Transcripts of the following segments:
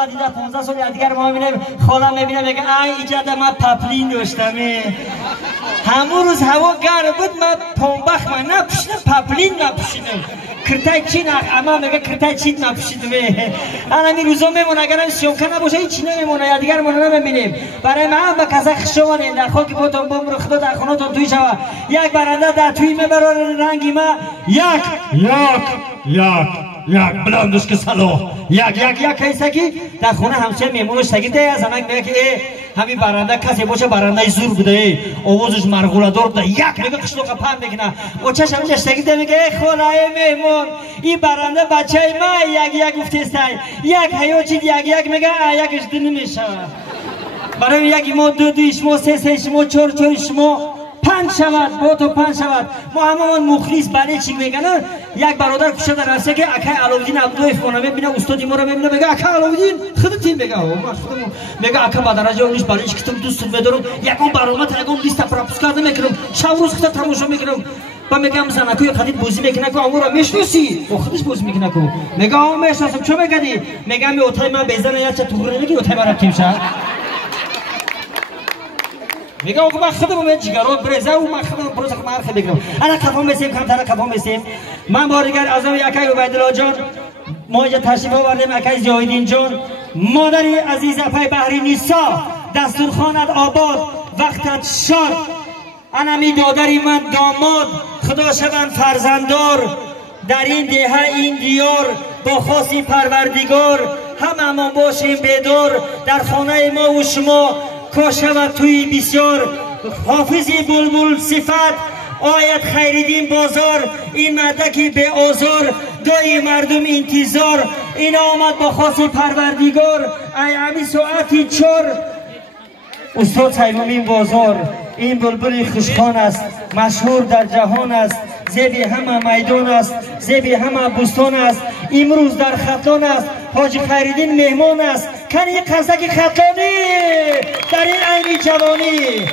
دیده 15 سال دیگر ما میبینیم خالم میبینه میگه ای ایجاد ما پپلین داشتم همون روز هوا گرم بود ما پنبخ ما نپوشیدم پپلین نپوشیدم کرتای چی نه اما میگه کرتای چی نپوشیدم الان این روزا میمونه اگر شوکه نباشه هیچ نمیمونه دیگر ما نمیبینیم برای ما با کسا خشوانین در خاک بودم بم رو خدا در خونتون توی شوا یک برنده در توی میبره رنگی ما یک بلندش که سلام یک کیسه که در خونه همسایه میمونش تگیده از همه میگه که همین برنده کسی باشه برنده زور بوده آوازش مرغوله دار بوده یک میگه قشلو قپر میکنه و چش همینش تگیده میگه خلای میمون این برنده بچه ما یک گفته است یک هیو چید یک میگه یکش دو نمیشه برای یکی ما دو شما سه شما چهار شما 5 شود با تو 5 شود ما همون مخلص بله چی میگن یک برادر کوچه در راسته که اکای علاودین عبدالله فونامه ببینه استادی ما رو ببینه میگه اکای علاودین خودت میگه ما خودم میگه اکا با درجه اونش بله چی کتم دوست بدارم یکم برنامه یکم لیست پراپوس کرده میکنم شب روز خودت تماشا میکنم با میگم زنکوی قدید بازی میکنه که امورا میشناسی و خودش بازی میکنه که میگه آ میشناسم چه میگی میگم می اوتای من بزنه یا چه تو نمیگی اوتای من رفتیم شهر میگه آقا من خودم من جگرات برزه و من خودم پروژه که مرخ بگیرم انا کفام میسیم کم تر کفام میسیم من بارگر از اون یکی عبیدالله جان ما اینجا تشریف آوردیم اکی زیادین جان مادری عزیز اپای بحری نیسا دستورخانت آباد وقتت شاد انا می دادری من داماد خدا شوند فرزندار در این دهه این دیار با خاصی پروردگار هممون باشیم بیدار در خانه ما و شما کاشود توی بسیار حافظی بلبل صفت آیت خیریدین بازار این مردکی به آزار دای مردم انتظار این آمد با خاص پروردگار ای امی ساعتی چار استاد سیمامین بازار این بلبل خوشخوان است مشهور در جهان است زیبی همه میدان است زیبی همه بستان است امروز در خطان است حاجی خیریدین مهمان است کنی قزک خطانی در این عین جوانی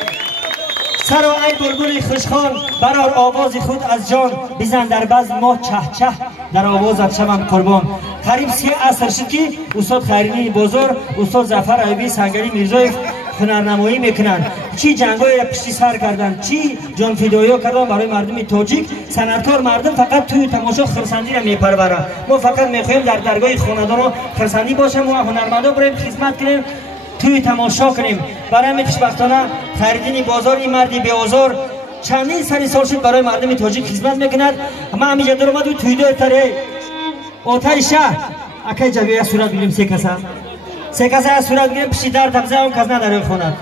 سرا ای بلبل خوشخوان برار آواز خود از جان بزن در بزم ما چه چه در آوازت شوم قربان قریب 3 عصر شد که استاد خیریدین بازار استاد ظفر ایوبی سنگری میرزایف هنرنمایی میکنن چی جنگای را پشتی سر کردن چی جان فدایی کردن برای مردم تاجیک صنعتکار مردم فقط توی تماشا خرسندی را میپروره ما فقط میخوایم در درگاه خاندان خرسندی باشه ما هنرمندا بریم خدمت کنیم توی تماشا کنیم برای می خوشبختانه خیریدین بازار این مردی به آزار چندین سال شد برای مردم تاجیک خدمت میکند ما همینجا در اومد توی دو تره آتای شهر اکی جویه صورت بگیریم 3 کسا از صورت بگیریم پشتی در تبزه اون کس نداره خوند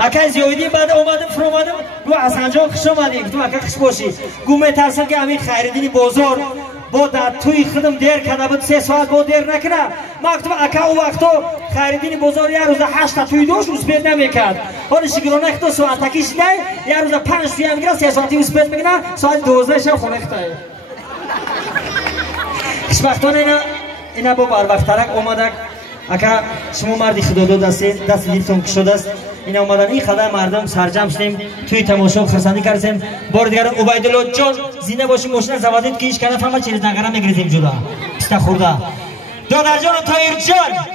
اکی زیادی بعد اومدم فرامدم رو حسن جان خوش آمدیم تو اکی خوش باشی گومه ترسم که همین خیریدین بازار با در توی خودم دیر کرده بود 3 ساعت با دیر نکنه مکتوب اکا او وقتا خیریدین بازار یه روز 8 تا توی دوش اسپید نمیکرد حالا شکرانه که 2 ساعت تکیش نه یه روز 5 توی هم میگیره 3 ساعتی اسپید میکنه ساعت 12 شب خونه خطایه خوشبختانه اینا با بر وقت ترک اومده اکا شما مردی خدا داد است دست دیتون کشوده است این اومدن این خدای مردم سرجم شدیم توی تماشا خرسندی کردیم بار دیگر عبیدالله جان زینده باشیم ماشین زوادید که هیچ کنه فهمه چیز نگره میگریزیم جدا پسته خورده دادر جان و تایر جان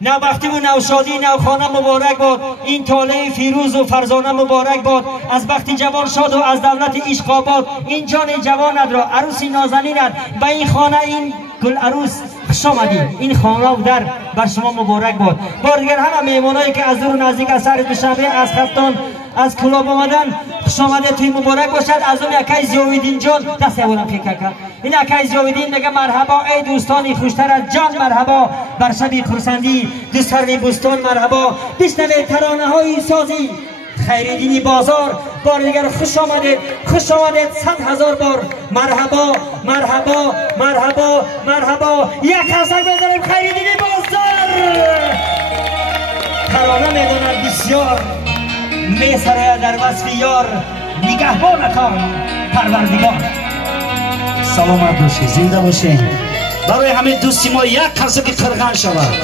نوبختی و نوشادی نوخانه مبارک باد این طالع فیروز و فرزانه مبارک باد از بخت جوان شاد و از دولت عشق آباد این جان جوانت را عروسی نازنینت به این خانه این گل عروس خوش آمدید این خانه و در بر شما مبارک باد بار دیگر همه میمونایی که از دور و نزدیک از سر دوشنبه از خفتان از کلاب آمدن خوش آمده توی مبارک باشد از اون اکی زیادین جان دست اولم فکر کرد این اکی زیادین میگه مرحبا ای دوستانی خوشتر از جان مرحبا بر شب خرسندی دوستان بستان مرحبا بشنوید ترانه های سازی خیریدینی بازار بار دیگر خوش آمدید 100,000 بار مرحبا مرحبا مرحبا مرحبا یک حسن بزنیم خیریدینی بازار ترانه میداند بسیار میسره در وصف یار نگهبانتان پروردگار سلامت باشید زنده باشید برای همه دوستی ما یک قصه که قرغن شود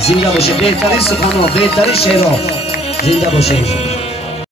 زنده باشید بهترین سخنها بهترین شعرها زنده باشید